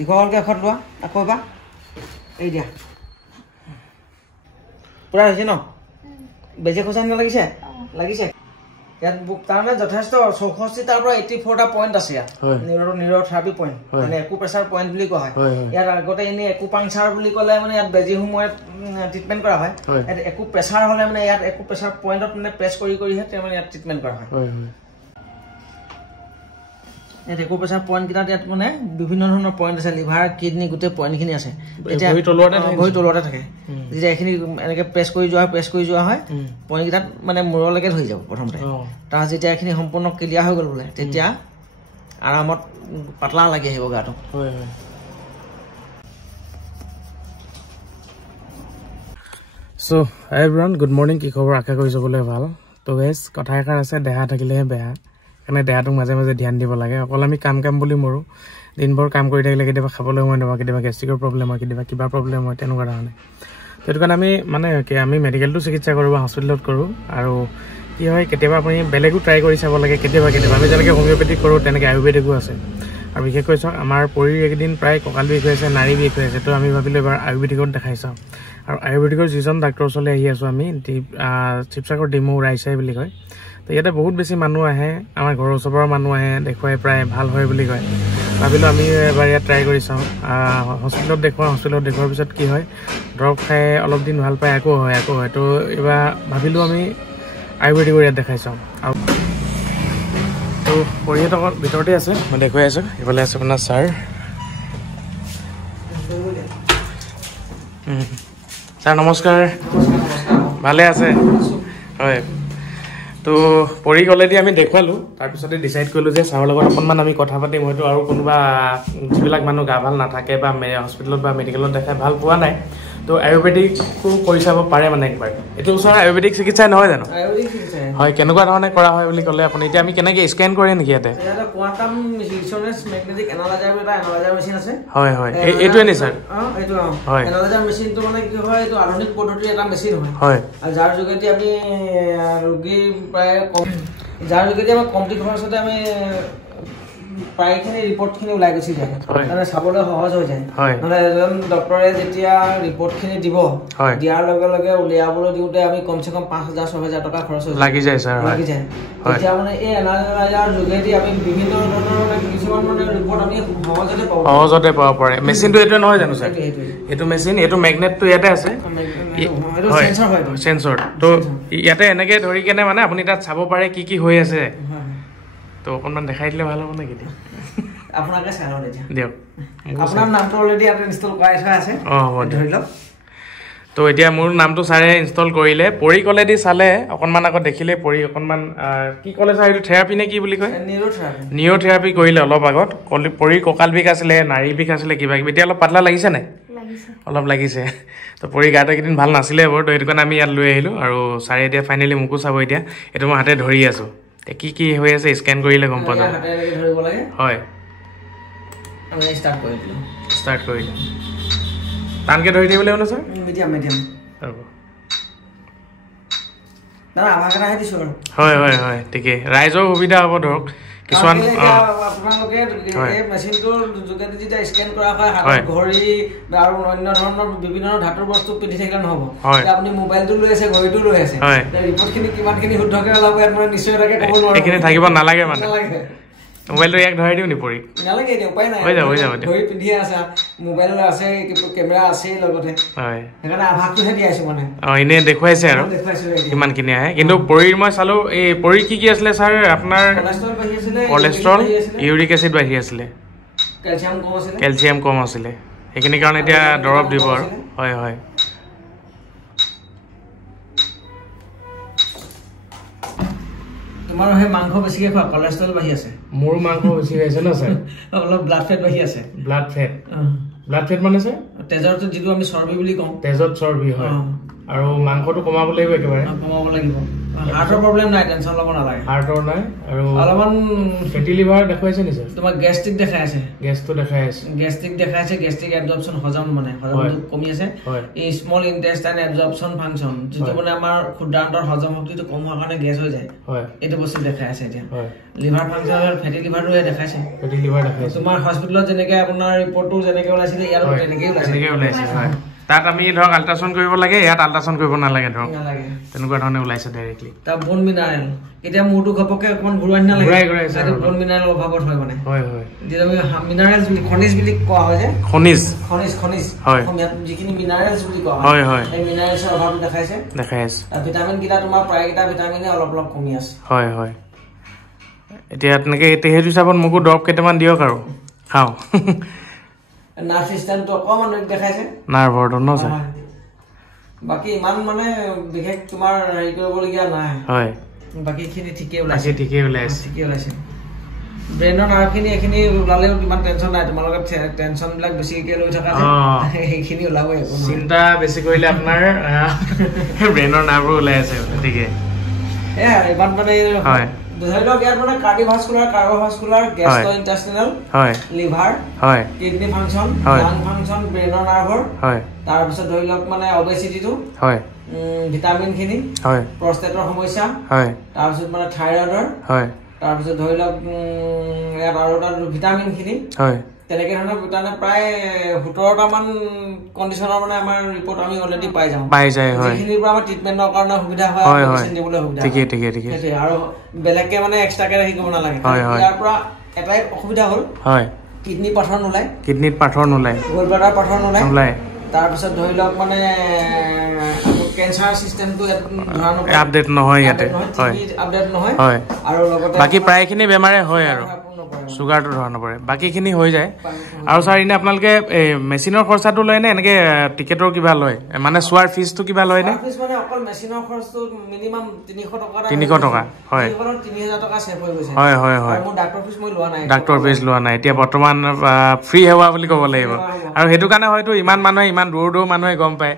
দীঘলকৈ এখন লোৱা আকৌ এবাৰ এই দিয়া পুৰা হৈছে ন বেজে খোঁচা লাগিছে লাগিছে ইয়াত তাৰমানে যথেষ্ট 64 তাৰ পৰা 84টা পইণ্ট আছে ইয়াত নিউৰোথেৰাপি পইণ্ট মানে একুপ্ৰেছাৰ পইণ্ট বুলি কোৱা হয় ইয়াত আগতে এনেই একুপাংচাৰ বুলি ক'লে মানে ইয়াত বেজী সময় ট্ৰিটমেণ্ট কৰা হয় ইয়াত একুপ্ৰেছাৰ হ'লে মানে ইয়াত একুপ্ৰেছাৰ পইণ্টত মানে প্ৰেছ কৰিহে মানে ইয়াত ট্ৰিটমেণ্ট কৰা হয় ইয়াত একুপ্ৰেছাৰ পইণ্ট কেইটাত ইয়াত মানে বিভিন্ন ধৰণৰ পইণ্ট আছে লিভাৰ কিডনি গোটেই পইণ্টখিনি আছে এতিয়া ভৰি তলতে থাকে যেতিয়া এইখিনি এনেকৈ প্ৰেছ কৰি যোৱা হয় পইণ্ট কেইটাত মানে মূৰলৈকে ধৰি যাব প্ৰথমতে তাৰ যেতিয়া এইখিনি সম্পূৰ্ণ ক্লিয়াৰ হৈ গ'ল বোলে তেতিয়া আৰামত পাতলা লাগি আহিব গাটো So, hi everyone, good morning. কি খবৰ আশা কৰিছো বোলে ভাল তো গাইস কথা এষাৰ আছে দেহা থাকিলেহে বেয়া কাৰণে দেহাটোক মাজে মাজে ধ্যান দিব লাগে অকল আমি কাম বুলি মৰো দিনভৰ কাম কৰি থাকিলে কেতিয়াবা খাবলৈ মন নাযায় কেতিয়াবা গেষ্ট্ৰিকৰ প্ৰব্লেম হয় কেতিয়াবা কিবা প্ৰব্লেম হয় তেনেকুৱা ধৰণে সেইটো কাৰণে আমি মানে আমি মেডিকেলটো চিকিৎসা কৰোঁ বা হস্পিটেলত কৰোঁ আৰু কি হয় কেতিয়াবা আপুনি বেলেগো ট্ৰাই কৰি চাব লাগে কেতিয়াবা আমি যেনেকৈ হোমিঅ'পেথিক কৰোঁ তেনেকৈ আয়ুৰ্বেদিকো আছে আৰু বিশেষকৈ চাওক আমাৰ শৰীৰ একদিন প্ৰায় কঁকাল বিষ হৈ আছে নাড়ী বিষ হৈ আছে তো আমি ভাবিলোঁ এবাৰ আয়ুৰ্বেদিকত দেখাই চাওঁ আৰু আয়ুৰ্বেদিকৰ যিজন ডাক্তৰ ওচৰলৈ আহি আছোঁ আমি শিৱসাগৰ ডিমৌ ৰাইচাই বুলি কয় তো ইয়াতে বহুত বেছি মানুহ আহে আমাৰ ঘৰৰ ওচৰৰ মানুহ আহে দেখুৱাই প্ৰায় ভাল হয় বুলি কয় ভাবিলোঁ আমি এবাৰ ইয়াত ট্ৰাই কৰি চাওঁ হস্পিটেলত দেখুৱাৰ পিছত কি হয় দৰৱ খাই অলপ দিন ভাল পায় আকৌ হয় তো এইবাৰ ভাবিলোঁ আমি আয়ুৰ্বেদিকৰ ইয়াত দেখাই চাওঁ আৰু তো পৰিহঁতৰ ভিতৰতে আছে মই দেখুৱাই আছোঁ এইফালে আছে আপোনাৰ ছাৰ ছাৰ নমস্কাৰ ভালে আছে হয় তো পৰি গ'লেদি আমি দেখুৱালোঁ তাৰপিছতে ডিচাইড কৰিলোঁ যে ছাৰৰ লগত অকণমান আমি কথা পাতিম হয়তো আৰু কোনোবা যিবিলাক মানুহ গা ভাল নাথাকে বা হস্পিটেলত বা মেডিকেলত দেখাই ভাল পোৱা নাই তো আয়ুৰ্বেদিকো কৰি চাব পাৰে মানে একবাৰ এইটো ওচৰৰ আয়ুৰ্বেদিক চিকিৎসাই নহয় জানো হয় কেনেকুৱা ধৰণে কৰা হয় বুলি ক'লে আপুনি এতিয়া আমি কেনেকৈ স্কেন কৰে নেকি ইয়াতে কোৱাণ্টাম ৰিজনেন্স মেগনেটিক এনালাইজাৰ এটা এনালাইজাৰ মেচিন আছে হয় এইটোৱে নি ছাৰ এইটো হয় এনালাইজাৰ মেচিনটো মানে কি হয় এইটো আধুনিক পদ্ধতিৰ এটা মেচিন হয় আৰু যাৰ যোগেদি আমি ৰোগী প্ৰায় কমটি খৰচতে আমি প্ৰায়খিনি ৰিপৰ্টখিনি ওলাই গুচি যায় মানে চাবলৈ সহজ হৈ যায় মানে এজন ডক্টৰে যেতিয়া ৰিপৰ্টখিনি দিব দিয়াৰ লগে লগে উলিয়াবলৈ দিওঁতে আমি কমচে কম 5,000-6,000 টকা খৰচ লাগি যায় তেতিয়া মানে এই এনালাইজাৰ যোগেদি আমি বিভিন্ন ধৰণৰ কিছুমান মানে ৰিপৰ্ট আমি সহজতে পাব পাৰে মেচিনটো এইটোৱে নহয় জানো ছাৰ এইটো মেচিন এইটো মেগনেটটো ইয়াতে আছে চেঞ্চৰ তো ইয়াতে এনেকৈ ধৰি কেনে মানে আপুনি তাত চাব পাৰে কি হৈ আছে তো অকণমান দেখাই দিলে ভাল হ'ব নেকি আপোনাকে চাই লওঁ এতিয়া দিয়ক আপোনাৰ নামটো অলৰেডি ইয়াত ইনষ্টল কৰাই থোৱা আছে ধৰি লওক তো এতিয়া মোৰ নামটো ছাৰে ইনষ্টল কৰিলে পৰি ক'লেদি চালে অকণমান আগত দেখিলে পৰি অকণমান কি ক'লে ছাৰ এইটো থেৰাপি নে কি বুলি কয় নিউৰোথেৰাপি কৰিলে অলপ আগত পৰি কঁকাল বিষ আছিলে নাড়ী বিষ আছিলে কিবা কিবি এতিয়া অলপ পাতলা লাগিছে নাই অলপ লাগিছে তো পৰি গাটো এইকেইদিন ভাল নাছিলে বাৰু তো সেইটো কাৰণে আমি ইয়াত লৈ আহিলোঁ আৰু ছাৰে এতিয়া ফাইনেলি মোকো চাব এতিয়া এইটো মই হাতে ধৰি আছোঁ কি হৈ আছে স্কেন কৰিলে গম পোৱা যাব হয় ষ্টাৰ্ট কৰিলে টানকৈ ধৰি দিব লাগিব ন ছাৰ হয় ঠিকেই ৰাইজৰ সুবিধা হ'ব ধৰক কিছুমান আপোনালোকে এই মেচিনটোৰ যোগেদি যেতিয়া স্কেন কৰা হয় ঘড়ী আৰু অন্য ধৰণৰ বিভিন্ন ধাতুৰ বস্তু পিন্ধি থাকিলে নহ'ব আপুনি মোবাইলটো লৈ আছে ঘড়ীটো লৈ আছে ৰিপৰ্টখিনি কিমানখিনি শুদ্ধকৈ ওলাব ইয়াত মানে নিশ্চয় থাকে ক'ব নোৱাৰো এইখিনি থাকিব নালাগে মানে মোবাইলটো ইয়াক ধৰাই দিওঁ নি পৰি নালাগে এতিয়া উপায় নাই হৈ যাব ঘড়ী পিন্ধি আছে মোবাইল আছে কেমেৰা আছে লগতে সেইকাৰণে আভাসটোহে দি আছো মানে এনেই দেখুৱাইছে আৰু কিমানখিনি আহে কিন্তু পৰীৰ মই চালোঁ এই পৰীৰ কি আছিলে ছাৰ আপোনাৰ কলেষ্ট্ৰল ইউৰিক এচিড বাঢ়ি আছিলে কেলছিয়াম কম আছিলে সেইখিনি কাৰণে এতিয়া দৰৱ দিব আৰু হয় তোমাৰ সেই মাংস বেছিকৈ খোৱা কলেষ্ট্ৰল বাঢ়ি আছে মোৰ মাংস বেছি হৈ আছে ন ছাৰ অলপ ব্লাড ফেট বাঢ়ি আছে ব্লাড ফেট মানে ছাৰ তেজত যিটো আমি চৰ্বি বুলি কওঁ তেজত চৰ্বি হয় আৰু মাংসটো কমাব লাগিব একেবাৰে কমাব লাগিব হাৰ্টৰ প্ৰব্লেম নাই, টেনচন ল'ব নালাগে। হাৰ্টৰ নাই আৰু অলপমান ফেটি লিভাৰ দেখাইছে নি স্যাৰ? তোমাৰ গেষ্ট্ৰিক দেখাই আছে। গেছটো দেখাই আছে। গেষ্ট্ৰিক দেখাই আছে, গেষ্ট্ৰিক এবজৰ্পচন হজমটো কমি আছে। এই স্মল ইন্টেষ্টাইন এবজৰ্পচন ফাংচন যিটো মানে আমাৰ ক্ষুদ্ৰান্তৰ হজম শক্তিটো কম হোৱাৰ কাৰণে গেছ হৈ যায়, এইটো বস্তু দেখাই আছে এতিয়া। লিভাৰ ফাংচন ফেটি লিভাৰটোহে দেখাইছে। ফেটি লিভাৰ দেখাইছে। তোমাৰ হস্পিটেলত যেনেকে আপোনাৰ ৰিপৰ্টটো যেনেকে ওলাইছিলে ইয়াতো তেনেকেই ওলাইছে। তাত আমি ধৰক আল্ট্ৰাসাউণ্ড কৰিব লাগে, ইয়াত আল্ট্ৰাসাউণ্ড কৰিব নালাগে ধৰক, তেনেকুৱা ধৰণে ওলাইছে ডাইৰেক্টলি। তাৰ বোন মিনাৰেল এতিয়া মূৰটো ঘপককে অকমান ঘূৰাই নালাগে, এইটো বোন মিনাৰেল অভাৱত হয় মানে। যেতিয়া আমি মিনাৰেলছ বুলি খনিজ বুলি কোৱা হয় যে, খনিজ অসমীয়াত যিখিনি মিনাৰেলছ বুলি কোৱা হয়, সেই মিনাৰেলছৰ অভাৱটো দেখাইছে। ভিটামিন কেইটা তোমাৰ প্ৰায়কেইটা ভিটামিনে অলপ অলপ কমি আছে। এতিয়া তেনেকে সেইটো হিচাপত মোকো দৰৱ কেইটামান দিয়ক আৰু খাওঁ। নাৰ্ভ চিষ্টেমটো অকমান দেখাইছে, নাৰ্ভৰটো ন স্যাৰ? বাকী ইমান মানে বিশেষ তোমাৰ হেৰি কৰিবলগীয়া নাই। বাকীখিনি ঠিকেই ওলাইছে। ব্ৰেইনৰ নাৰ্ভখিনি এইখিনি ওলালেও ইমান টেনচন নাই, তোমালোকে টেনচনবিলাক বেছিকৈ লৈ থকা সেইখিনি ওলাবই। চিন্তা বেছি কৰিলে আপোনাৰ ব্ৰেইনৰ নাৰ্ভো ওলাই আছে ঠিকে। ইমান মানে ধৰি লওক ইয়াত মানে কাৰ্ডিওভাস্কুলাৰ, গেষ্ট্ৰইণ্টেষ্টিনেল, লিভাৰ, কিডনি ফাংচন, লাং ফাংচন, ব্ৰেইনৰ নাৰ্ভৰ, তাৰপিছত ধৰি লওক মানে অবেচিটিটো, ভিটামিনখিনি, প্ৰষ্টেটৰ সমস্যা, তাৰপিছত মানে থাইৰয়ডৰ, তাৰপিছত ধৰি লওক ইয়াত আৰু এটা ভিটামিনখিনি, তেনেকে ধৰণৰ মানে প্ৰায় 17টামান কণ্ডিশ্যনৰ মানে আমাৰ ৰিপৰ্ট আমি অলৰেডি পাই যায়, যিখিনিৰ পৰা আমাৰ ট্ৰিটমেণ্টৰ কাৰণে সুবিধা হয়, মেডিচিন দিবলৈ সুবিধা হয়। আৰু বেলেগকে মানে এক্সট্ৰাকে ৰাখি কৰিব নালাগে। ইয়াৰ পৰা এটাই অসুবিধা হ'ল কিডনি পাথৰ নোলায়, গ'ল্ড ব্লাডাৰ পাথৰ নোলায়। তাৰপিছত ধৰি লওক মানে কেঞ্চাৰ চিষ্টেমটো আপডেট নহয় ইয়াতে, আৰু লগতে বাকী প্ৰায়খিনি বেমাৰে হয় আৰু চুগাৰটো ধৰা নপৰে, বাকীখিনি হৈ যায়। আৰু ছাৰ এনে আপোনালোকে মেচিনৰ খৰচাটো লয় নে এনেকে টিকেটৰ কিবা লয়, মানে চোৱাৰ ফিজটো কিবা লয় নে? অকল মেচিনৰ খৰচটো মিনিমাম 300 টকা। 300 টকা, হয়। 3000 টকা সেভ হৈ গৈছে। হয়। মোৰ ডাক্তৰ ফিজ মই লোৱা নাই। ডাক্তৰ ফিজ লোৱা নাই, এতিয়া বৰ্তমান ফ্ৰী সেৱা বুলি ক'ব লাগিব। আৰু সেইটো কাৰণে হয়তো ইমান মানুহে, ইমান দূৰ মানুহে গম পায়।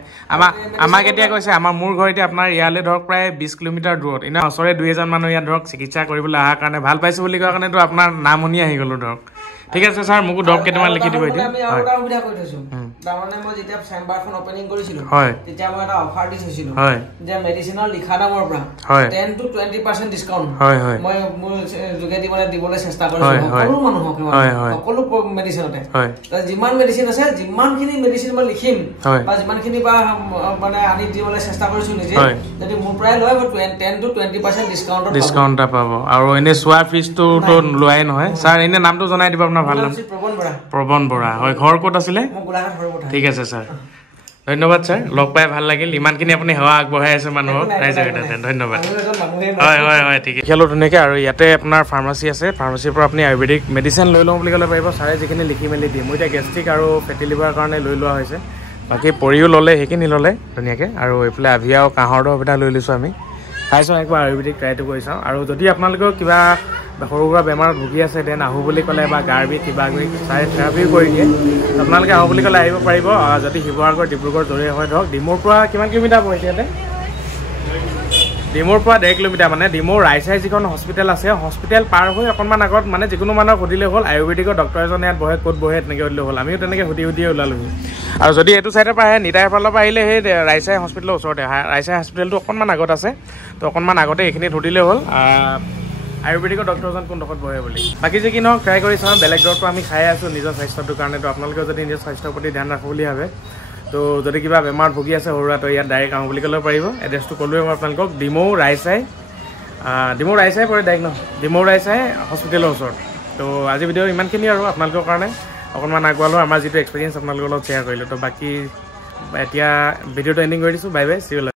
আমাক এতিয়া কৈছে, মোৰ ঘৰ এতিয়া আপোনাৰ ইয়ালৈ ধৰক প্ৰায় 20 কিলোমিটাৰ দূৰত, এনে ওচৰে 2-এজন মানুহ ইয়াত ধৰক চিকিৎসা কৰিবলৈ অহাৰ কাৰণে ভাল পাইছো বুলি কোৱা কাৰণেতো আপোনাৰ নাম শুনি আহি গ'লো ধৰক। ঠিক আছে স্যাৰ, মোকো দৰৱ কেইটামান লিখি দিব এতিয়া। তাৰমানে মই যেতিয়া চেম্বাৰখন অপেনিং কৰিছিলো তেতিয়া মই এটা অফাৰ দি থৈছিলো যে মেডিচিনৰ লিখা দামৰ পৰা 10 to 20% ডিছকাউণ্ট মই মোৰ যোগেদি মানে দিবলৈ চেষ্টা কৰিছো সকলো মানুহক, সকলো মেডিচিনতে। যিমান মেডিচিন আছে, যিমানখিনি মেডিচিন মই লিখিম বা যিমানখিনি বা মানে আনি দিবলৈ চেষ্টা কৰিছো নিজে, যদি মোৰ পৰাই লয় মই 10 to 20% ডিছকাউণ্ট পাব। আৰু এনে চোৱাৰ ফিজটো লোৱাই নহয় স্যাৰ। এনে নামটো জনাই দিব আপোনাৰ ভাল নাম? প্ৰবন বৰা, হয়। ঘৰ ক'ত আছিলে? ঠিক আছে স্যাৰ, ধন্যবাদ স্যাৰ, লগ পাই ভাল লাগিল। ইমানখিনি আপুনি সেৱা আগবঢ়াই আছে মানুহক, ৰাইজৰ কাৰণে ধন্যবাদ। হয় ঠিক আছে। খেলো ধুনীয়াকৈ। আৰু ইয়াতে আপোনাৰ ফাৰ্মাচী আছে, ফাৰ্মাচীৰ পৰা আপুনি আয়ুৰ্বেদিক মেডিচিন লৈ লওঁ বুলি ক'লে পাৰিব। ছাৰে যিখিনি লিখি মেলি দিয়ে, মই এতিয়া গেষ্ট্ৰিক আৰু ফেটি লিভাৰৰ কাৰণে লৈ লোৱা হৈছে। বাকী পৰিও ল'লে, সেইখিনি ল'লে ধুনীয়াকৈ। আৰু এইফালে আভি আৰু কাঁহৰ সুবিধা লৈ লৈছোঁ আমি। খাইছোঁ একবাৰ আয়ুৰ্বেদিক ট্ৰাইটো কৰি চাওঁ। আৰু যদি আপোনালোকেও কিবা সৰু সুৰা বেমাৰত ভুগি আছে, দেন আহোঁ বুলি ক'লে বা গাৰ বিষ কিবা কৰি চাই থেৰাপিও কৰি দিয়ে, আপোনালোকে আহোঁ বুলি ক'লে আহিব পাৰিব। যদি শিৱসাগৰ, ডিব্ৰুগড় জৰিয়ে হয় ধৰক। ডিমৌৰ পৰা কিমান কিলোমিটাৰ পৰিছে ইয়াতে? ডিমৌৰ পৰা 1.5 কিলোমিটাৰ, মানে ডিমৌৰ ৰাইচাই যিখন হস্পিটেল আছে, হস্পিটেল পাৰ হৈ অকণমান আগত মানে যিকোনো মানুহক সুধিলে হ'ল আয়ুৰ্বেদিকৰ ডক্টৰ এজনে ইয়াত বহে, ক'ত বহে তেনেকৈ সুধিলে হ'ল। আমিও তেনেকৈ সুধিয়ে ওলালোহি। আৰু যদি এইটো চাইডৰ পৰা আহে, নিতাইৰ ফালৰ পৰা আহিলে সেই ৰাইচাই হস্পিটেলৰ ওচৰতে, ৰাইচাই হস্পিটেলটো অকণমান আগত আছে, তো অকণমান আগতে এইখিনিত সুধিলে হ'ল আয়ুৰ্বেদিকৰ ডক্টৰজন কোনডোখৰত বহে বুলি। বাকী যে কি নহওক ট্ৰাই কৰি চাওঁ। বেলেগ দৰৱটো আমি খাই আছোঁ নিজৰ স্বাস্থ্যটোৰ কাৰণে, তো আপোনালোকেও যদি নিজৰ স্বাস্থ্যৰ প্ৰতি ধ্যান ৰাখোঁ বুলি ভাবে, তো যদি কিবা বেমাৰত ভুগি আছে সৰু সুৰা, তো ইয়াত ডাইৰেক্ট আহোঁ বুলি ক'লেও পাৰিব। এড্ৰেছটো ক'লোৱে মই আপোনালোকক, ডিমৌ ৰাইচাই পৰে ডাইৰেক্ট ন, ডিমৌ ৰাইচাই হস্পিটেলৰ ওচৰত। তো আজি ভিডিঅ' ইমানখিনি আৰু আপোনালোকৰ কাৰণে অকণমান আগুৱালোঁ, আমাৰ যিটো এক্সপিৰিয়েঞ্চ আপোনালোকৰ লগত শ্বেয়াৰ কৰিলোঁ। তো বাকী এতিয়া ভিডিঅ'টো এণ্ডিং কৰি দিছোঁ। Bye bye, see U.